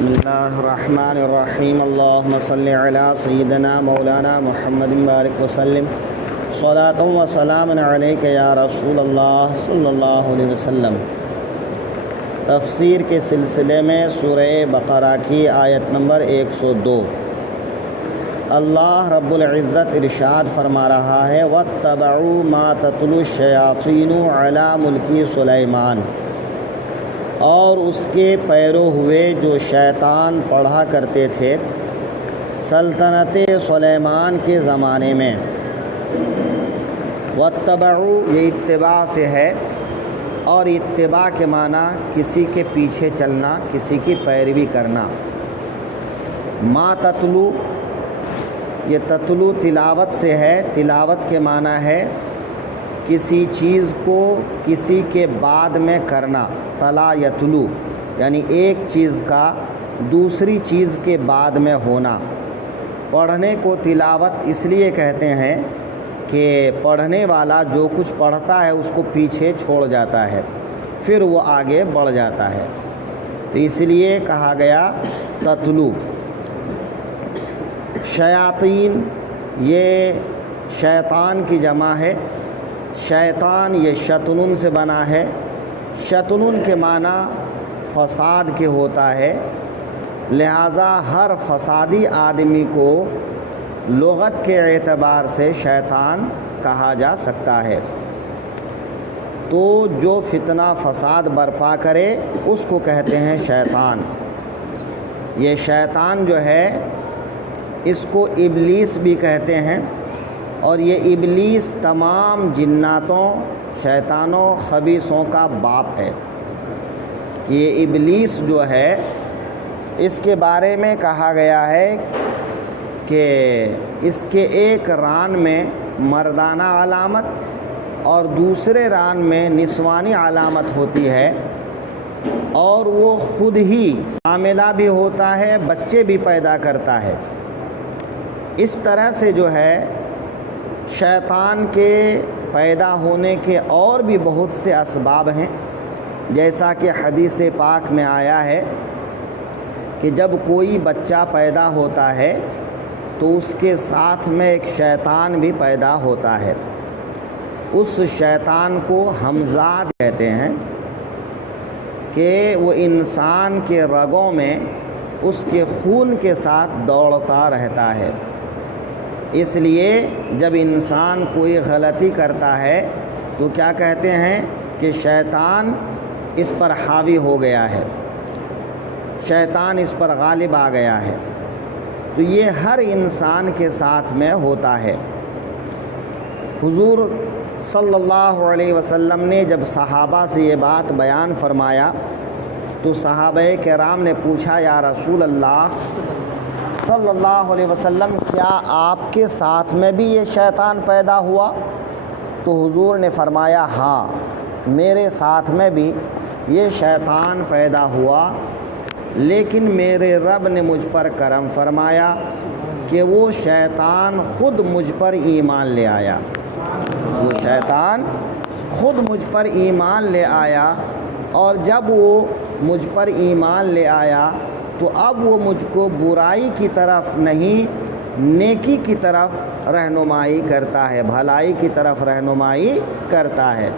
بسم اللہ الرحمن الرحیم اللہم صلی علی سیدنا مولانا محمد بارک وسلم صلاۃ و سلام علیک یا رسول اللہ صلی اللہ علیہ وسلم۔ تفسیر کے سلسلے میں سورہ بقرہ کی آیت نمبر 102۔ اللہ رب العزت ارشاد فرما رہا ہے وَاتَّبَعُوا مَا تَتْلُو الشَّيَاطِينُ عَلَى مُلْكِ سُلَيْمَانَ، اور اس کے پیرو ہوئے جو شیطان پڑھا کرتے تھے سلطنت سلیمان کے زمانے میں۔ وَاتَّبَعُوا یہ اتباع سے ہے، اور اتباع کے معنی کسی کے پیچھے چلنا، کسی کی پیروی کرنا۔ ما تتلو یہ تتلو تلاوت سے ہے، تلاوت کے معنی ہے کسی چیز کو کسی کے بعد میں کرنا۔ تلا یتلو یعنی ایک چیز کا دوسری چیز کے بعد میں ہونا۔ پڑھنے کو تلاوت اس لیے کہتے ہیں کہ پڑھنے والا جو کچھ پڑھتا ہے اس کو پیچھے چھوڑ جاتا ہے، پھر وہ آگے بڑھ جاتا ہے، تو اس لیے کہا گیا تتلو۔ شیاطین یہ شیطان کی جمع ہے۔ شیطان یہ شطنن سے بنا ہے۔ شطنن کے معنی فساد کے ہوتا ہے، لہٰذا ہر فسادی آدمی کو لغت کے اعتبار سے شیطان کہا جا سکتا ہے۔ تو جو فتنہ فساد برپا کرے اس کو کہتے ہیں شیطان۔ یہ شیطان جو ہے اس کو ابلیس بھی کہتے ہیں، اور یہ ابلیس تمام جناتوں، شیطانوں، خبیثوں کا باپ ہے۔ یہ ابلیس جو ہے اس کے بارے میں کہا گیا ہے کہ اس کے ایک ران میں مردانہ علامت اور دوسرے ران میں نسوانی علامت ہوتی ہے، اور وہ خود ہی حاملہ بھی ہوتا ہے، بچے بھی پیدا کرتا ہے۔ اس طرح سے جو ہے شیطان کے پیدا ہونے کے اور بھی بہت سے اسباب ہیں، جیسا کہ حدیث پاک میں آیا ہے کہ جب کوئی بچہ پیدا ہوتا ہے تو اس کے ساتھ میں ایک شیطان بھی پیدا ہوتا ہے۔ اس شیطان کو ہمزاد کہتے ہیں کہ وہ انسان کے رگوں میں اس کے خون کے ساتھ دوڑتا رہتا ہے۔ اس لیے جب انسان کوئی غلطی کرتا ہے تو کیا کہتے ہیں کہ شیطان اس پر حاوی ہو گیا ہے، شیطان اس پر غالب آ گیا ہے۔ تو یہ ہر انسان کے ساتھ میں ہوتا ہے۔ حضور صلی اللہ علیہ وسلم نے جب صحابہ سے یہ بات بیان فرمایا تو صحابہ کرام نے پوچھا یا رسول اللہ صلی اللہ علیہ وسلم کیا آپ کے ساتھ میں بھی یہ شیطان پیدا ہوا؟ تو حضور نے فرمایا ہاں، میرے ساتھ میں بھی یہ شیطان پیدا ہوا، لیکن میرے رب نے مجھ پر کرم فرمایا کہ وہ شیطان خود مجھ پر ایمان لے آیا۔ وہ شیطان خود مجھ پر ایمان لے آیا، اور جب وہ مجھ پر ایمان لے آیا تو اب وہ مجھ کو برائی کی طرف نہیں نیکی کی طرف رہنمائی کرتا ہے، بھلائی کی طرف رہنمائی کرتا ہے۔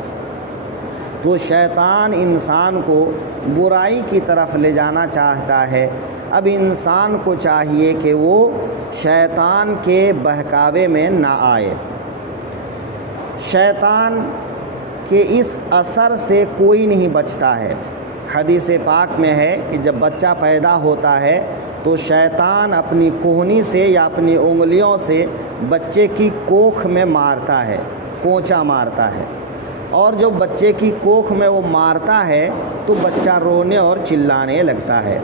تو شیطان انسان کو برائی کی طرف لے جانا چاہتا ہے۔ اب انسان کو چاہیے کہ وہ شیطان کے بہکاوے میں نہ آئے۔ شیطان کے اس اثر سے کوئی نہیں بچتا ہے۔ حدیث پاک میں ہے کہ جب بچہ پیدا ہوتا ہے تو شیطان اپنی کوہنی سے یا اپنی انگلیوں سے بچے کی کوکھ میں مارتا ہے، کونچا مارتا ہے، اور جو بچے کی کوکھ میں وہ مارتا ہے تو بچہ رونے اور چلانے لگتا ہے۔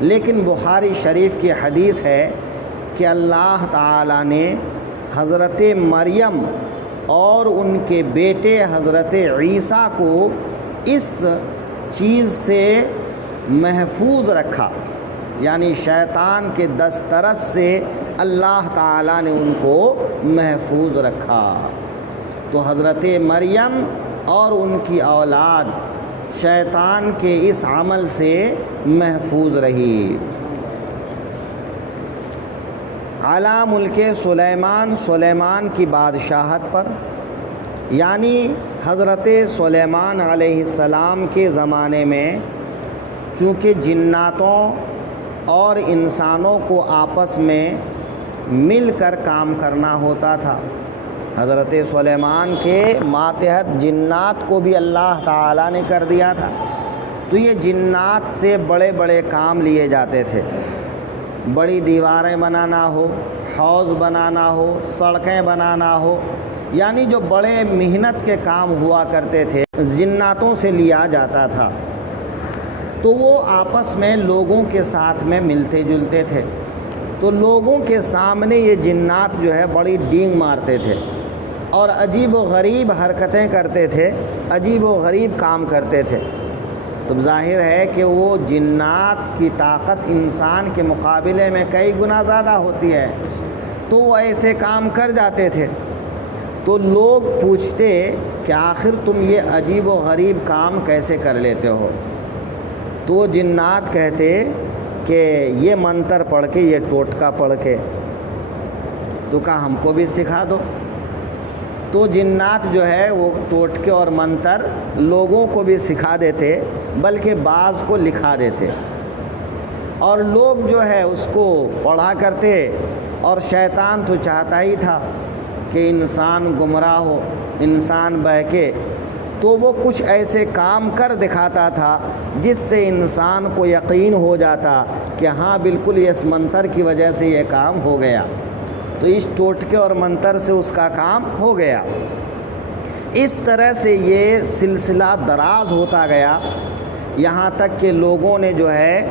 لیکن بخاری شریف کی حدیث ہے کہ اللہ تعالیٰ نے حضرت مریم اور ان کے بیٹے حضرت عیسیٰ کو اس چیز سے محفوظ رکھا، یعنی شیطان کے دسترس سے اللہ تعالیٰ نے ان کو محفوظ رکھا۔ تو حضرت مریم اور ان کی اولاد شیطان کے اس عمل سے محفوظ رہی۔ علی ملک سلیمان، سلیمان کی بادشاہت پر، یعنی حضرت سلیمان علیہ السلام کے زمانے میں چونکہ جناتوں اور انسانوں کو آپس میں مل کر کام کرنا ہوتا تھا، حضرت سلیمان کے ماتحت جنات کو بھی اللہ تعالیٰ نے کر دیا تھا، تو یہ جنات سے بڑے بڑے کام لیے جاتے تھے، بڑی دیواریں بنانا ہو، حوض بنانا ہو، سڑکیں بنانا ہو، یعنی جو بڑے محنت کے کام ہوا کرتے تھے جناتوں سے لیا جاتا تھا، تو وہ آپس میں لوگوں کے ساتھ میں ملتے جلتے تھے، تو لوگوں کے سامنے یہ جنات جو ہے بڑی ڈینگ مارتے تھے اور عجیب و غریب حرکتیں کرتے تھے، عجیب و غریب کام کرتے تھے۔ تو ظاہر ہے کہ وہ جنات کی طاقت انسان کے مقابلے میں کئی گنا زیادہ ہوتی ہے، تو وہ ایسے کام کر جاتے تھے۔ تو لوگ پوچھتے کہ آخر تم یہ عجیب و غریب کام کیسے کر لیتے ہو؟ تو جنات کہتے کہ یہ منتر پڑھ کے، یہ ٹوٹکا پڑھ کے، تو کہا ہم کو بھی سکھا دو۔ تو جنات جو ہے وہ ٹوٹکے اور منتر لوگوں کو بھی سکھا دیتے، بلکہ بعض کو لکھا دیتے، اور لوگ جو ہے اس کو پڑھا کرتے، اور شیطان تو چاہتا ہی تھا کہ انسان گمراہ ہو، انسان بہکے، تو وہ کچھ ایسے کام کر دکھاتا تھا جس سے انسان کو یقین ہو جاتا کہ ہاں بالکل اس منتر کی وجہ سے یہ کام ہو گیا، تو اس ٹوٹکے اور منتر سے اس کا کام ہو گیا۔ اس طرح سے یہ سلسلہ دراز ہوتا گیا، یہاں تک کہ لوگوں نے جو ہے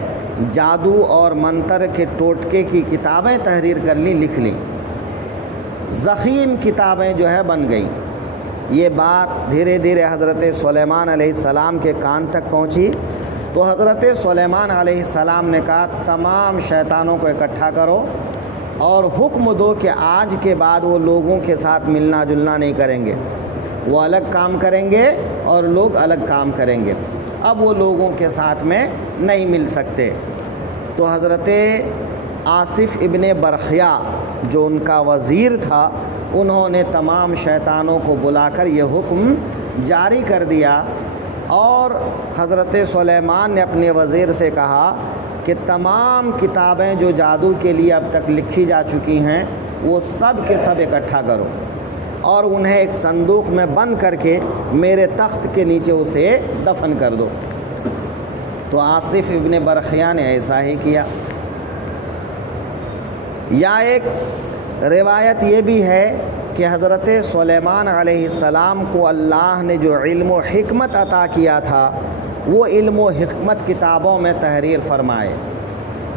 جادو اور منتر کے ٹوٹکے کی کتابیں تحریر کر لی، لکھ لی، ضخیم کتابیں جو ہے بن گئیں۔ یہ بات دھیرے دھیرے حضرت سلیمان علیہ السلام کے کان تک پہنچی، تو حضرت سلیمان علیہ السلام نے کہا تمام شیطانوں کو اکٹھا کرو اور حکم دو کہ آج کے بعد وہ لوگوں کے ساتھ ملنا جلنا نہیں کریں گے، وہ الگ کام کریں گے اور لوگ الگ کام کریں گے، اب وہ لوگوں کے ساتھ میں نہیں مل سکتے۔ تو حضرت آصف ابن برخیا جو ان کا وزیر تھا، انہوں نے تمام شیطانوں کو بلا کر یہ حکم جاری کر دیا، اور حضرت سلیمان نے اپنے وزیر سے کہا کہ تمام کتابیں جو جادو کے لیے اب تک لکھی جا چکی ہیں وہ سب کے سب اکٹھا کرو اور انہیں ایک صندوق میں بند کر کے میرے تخت کے نیچے اسے دفن کر دو۔ تو آصف ابن برخیا نے ایسا ہی کیا۔ یا ایک روایت یہ بھی ہے کہ حضرت سلیمان علیہ السلام کو اللہ نے جو علم و حکمت عطا کیا تھا، وہ علم و حکمت کتابوں میں تحریر فرمائے،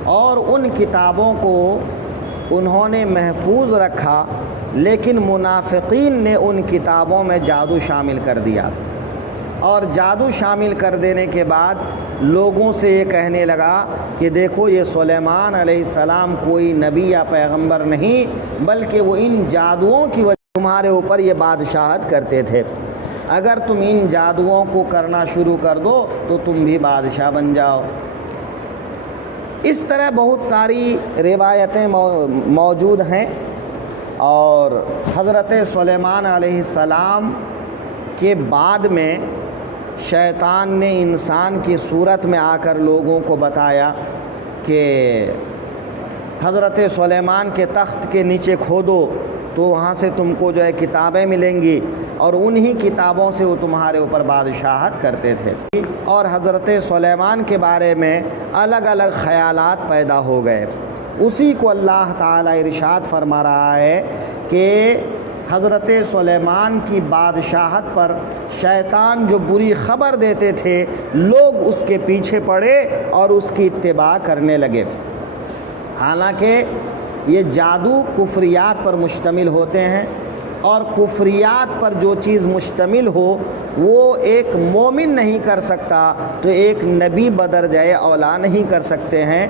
اور ان کتابوں کو انہوں نے محفوظ رکھا، لیکن منافقین نے ان کتابوں میں جادو شامل کر دیا، اور جادو شامل کر دینے کے بعد لوگوں سے یہ کہنے لگا کہ دیکھو یہ سلیمان علیہ السلام کوئی نبی یا پیغمبر نہیں، بلکہ وہ ان جادوؤں کی وجہ سے تمہارے اوپر یہ بادشاہت کرتے تھے، اگر تم ان جادوؤں کو کرنا شروع کر دو تو تم بھی بادشاہ بن جاؤ۔ اس طرح بہت ساری روایتیں موجود ہیں، اور حضرت سلیمان علیہ السلام کے بعد میں شیطان نے انسان کی صورت میں آ کر لوگوں کو بتایا کہ حضرت سلیمان کے تخت کے نیچے کھودو تو وہاں سے تم کو جو ہے کتابیں ملیں گی، اور انہی کتابوں سے وہ تمہارے اوپر بادشاہت کرتے تھے، اور حضرت سلیمان کے بارے میں الگ الگ خیالات پیدا ہو گئے۔ اسی کو اللہ تعالیٰ ارشاد فرما رہا ہے کہ حضرت سلیمان کی بادشاہت پر شیطان جو بری خبر دیتے تھے، لوگ اس کے پیچھے پڑے اور اس کی اتباع کرنے لگے۔ حالانکہ یہ جادو کفریات پر مشتمل ہوتے ہیں، اور کفریات پر جو چیز مشتمل ہو وہ ایک مومن نہیں کر سکتا، تو ایک نبی بدرجہ اولا نہیں کر سکتے ہیں۔